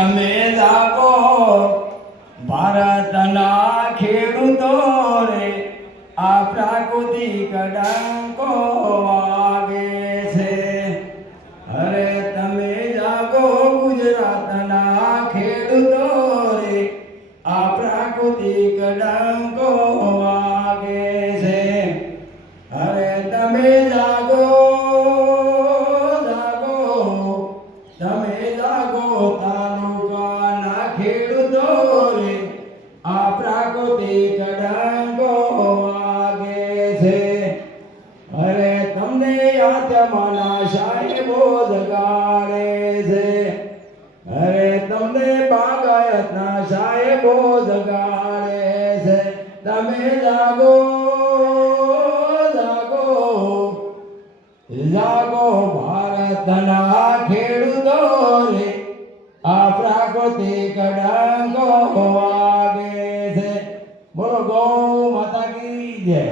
તમે જાગો ભારતના ખેડૂતો રે, આ પ્રાકૃતિક ડંકો વાગે છે. અરે તમે જાગો ગુજરાતના ખેડૂતો રે, આ પ્રાકૃતિક ડંકો વાગે છે. અરે તમે જાગો તમે જાગો તાલુકાના ખેડૂતો રે, આ પ્રાકૃતિક ડંકો વાગે છે. અરે તમને આત્માના સાહેબો જગાડે છે. અરે તમને બાગાયતના સાહેબો જગાડે છે. તમે જાગો જાગો ભારતના ખેડૂતો રે, આ પ્રાકૃતિક ડંકો વાગે છે. બોલો ગૌ માતા કી જય.